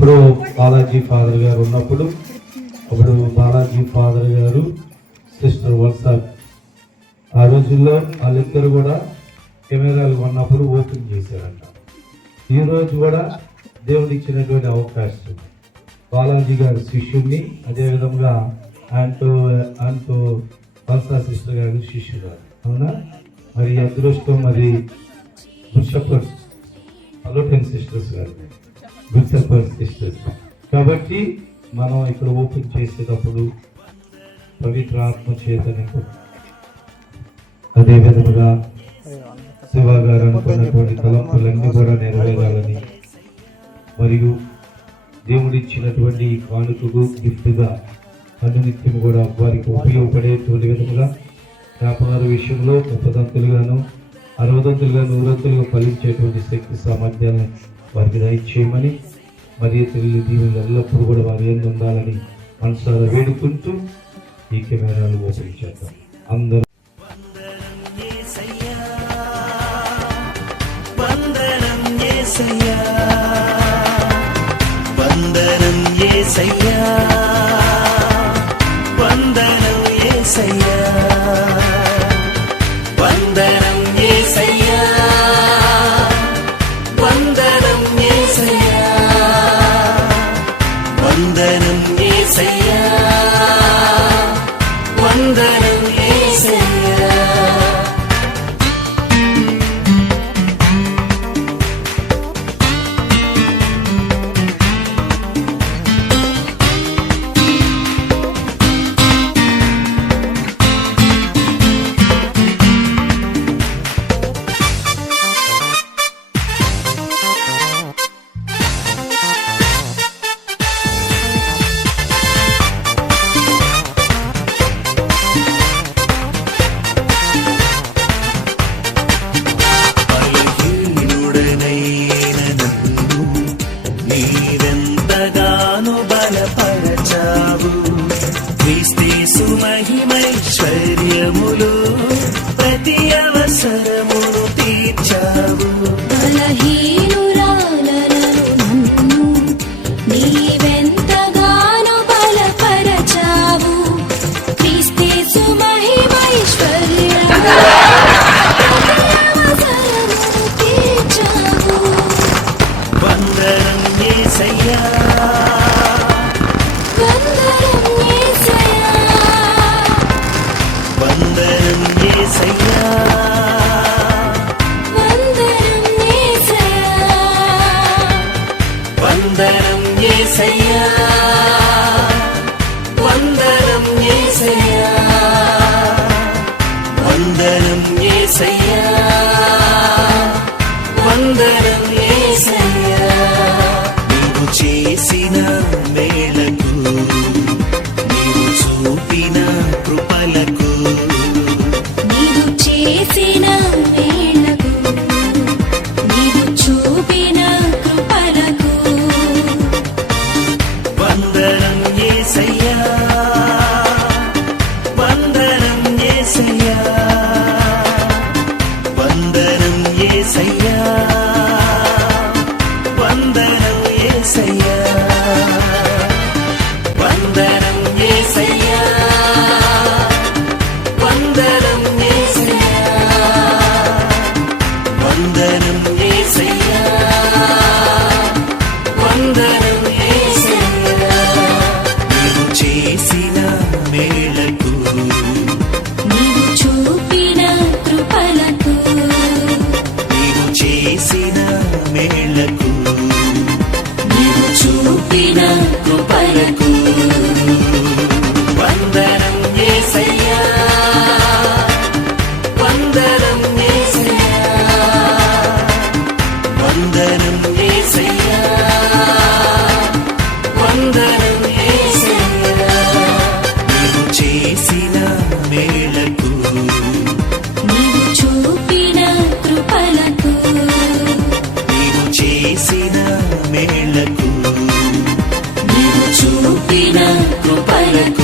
ఇప్పుడు బాలాజీ ఫాదర్ గారు ఉన్నప్పుడు అప్పుడు బాలాజీ ఫాదర్ గారు సిస్టర్ వల్స ఆ రోజుల్లో వాళ్ళిద్దరు కూడా కెమెరాలు కొన్నప్పుడు ఓపెన్ చేశారంట. ఈరోజు కూడా దేవుడు ఇచ్చినటువంటి అవకాశం బాలాజీ గారి శిష్యుడిని, అదేవిధంగా ఆంటో వల్స సిస్టర్ గారి శిష్యురాలు. అవునా? మరి అదృష్టం మరి గుడ్ అలోటెన్ సిస్టర్స్ గారు గుడ్ సిస్టర్స్. కాబట్టి మనం ఇక్కడ ఓపెన్ చేసేటప్పుడు పవిత్ర ఆత్మ చేతనింపు, అదే విధముగా శివ గారు అనుకున్నటువంటి తలంపులన్నీ కూడా నెరవేరాలని మరియు దేవుడిచ్చినటువంటి కానుకకు గిఫ్ట్గా అనునిత్యం కూడా వారికి ఉపయోగపడేటువంటి విధముగా వ్యాపార విషయంలో 30 60 100 ఫలించేటువంటి శక్తి సామర్థ్యాలను వారికి దయచేయమని మరియు తల్లి దీవులు ఎల్లప్పుడూ కూడా వారి ఏంది ఉండాలని మనసారా వేడుకుంటూ ఈ కెమెరాలు ఓపెన్ చేద్దాం. అందరూ మహిమైశ్వర్యములు ప్రతి అవసరమును తీర్చావు. బలహీనురాలను నన్ను నీవెంతగానో బలపరచావు. క్రీస్తు మహిమైశ్వర్యములు తీర్చావు. వందనం యేసయ్యా, వందనం యేసయ్యా, వందనం యేసయ్యా, వందనం యేసయ్యా, వందనం యేసయ్యా, వందనం యేసయ్యా. నీవు చేసిన మేలకు, నీవు చూపిన కృపలకు, నీవు చేసిన మేలకు, నీవు చూపిన కృపలకు వందనం యేసయ్యా, వందనం యేసయ్యా, వందనం యేసయ్యా, వందనం యేసయ్యా, వందనం యేసయ్యా, వందనం యేసయ్యా, వందనం యేసయ్యా, వందనం యేసయ్యా. నీవు చేసిన మేలకు, నీవు చూపిన కృపలకు, నీవు చేసిన మేలకు, నీవు చూపిన కృపలకు వందనం యేసయ్యా, వందనం యేసయ్యా, వందనం యేసయ్యా, వందనం యేసయ్యా. నీవు చేసిన మేలకు, నీవు చూపిన కృపలకు, నీవు చేసిన మేలకు, నీవు చూపిన కృపలకు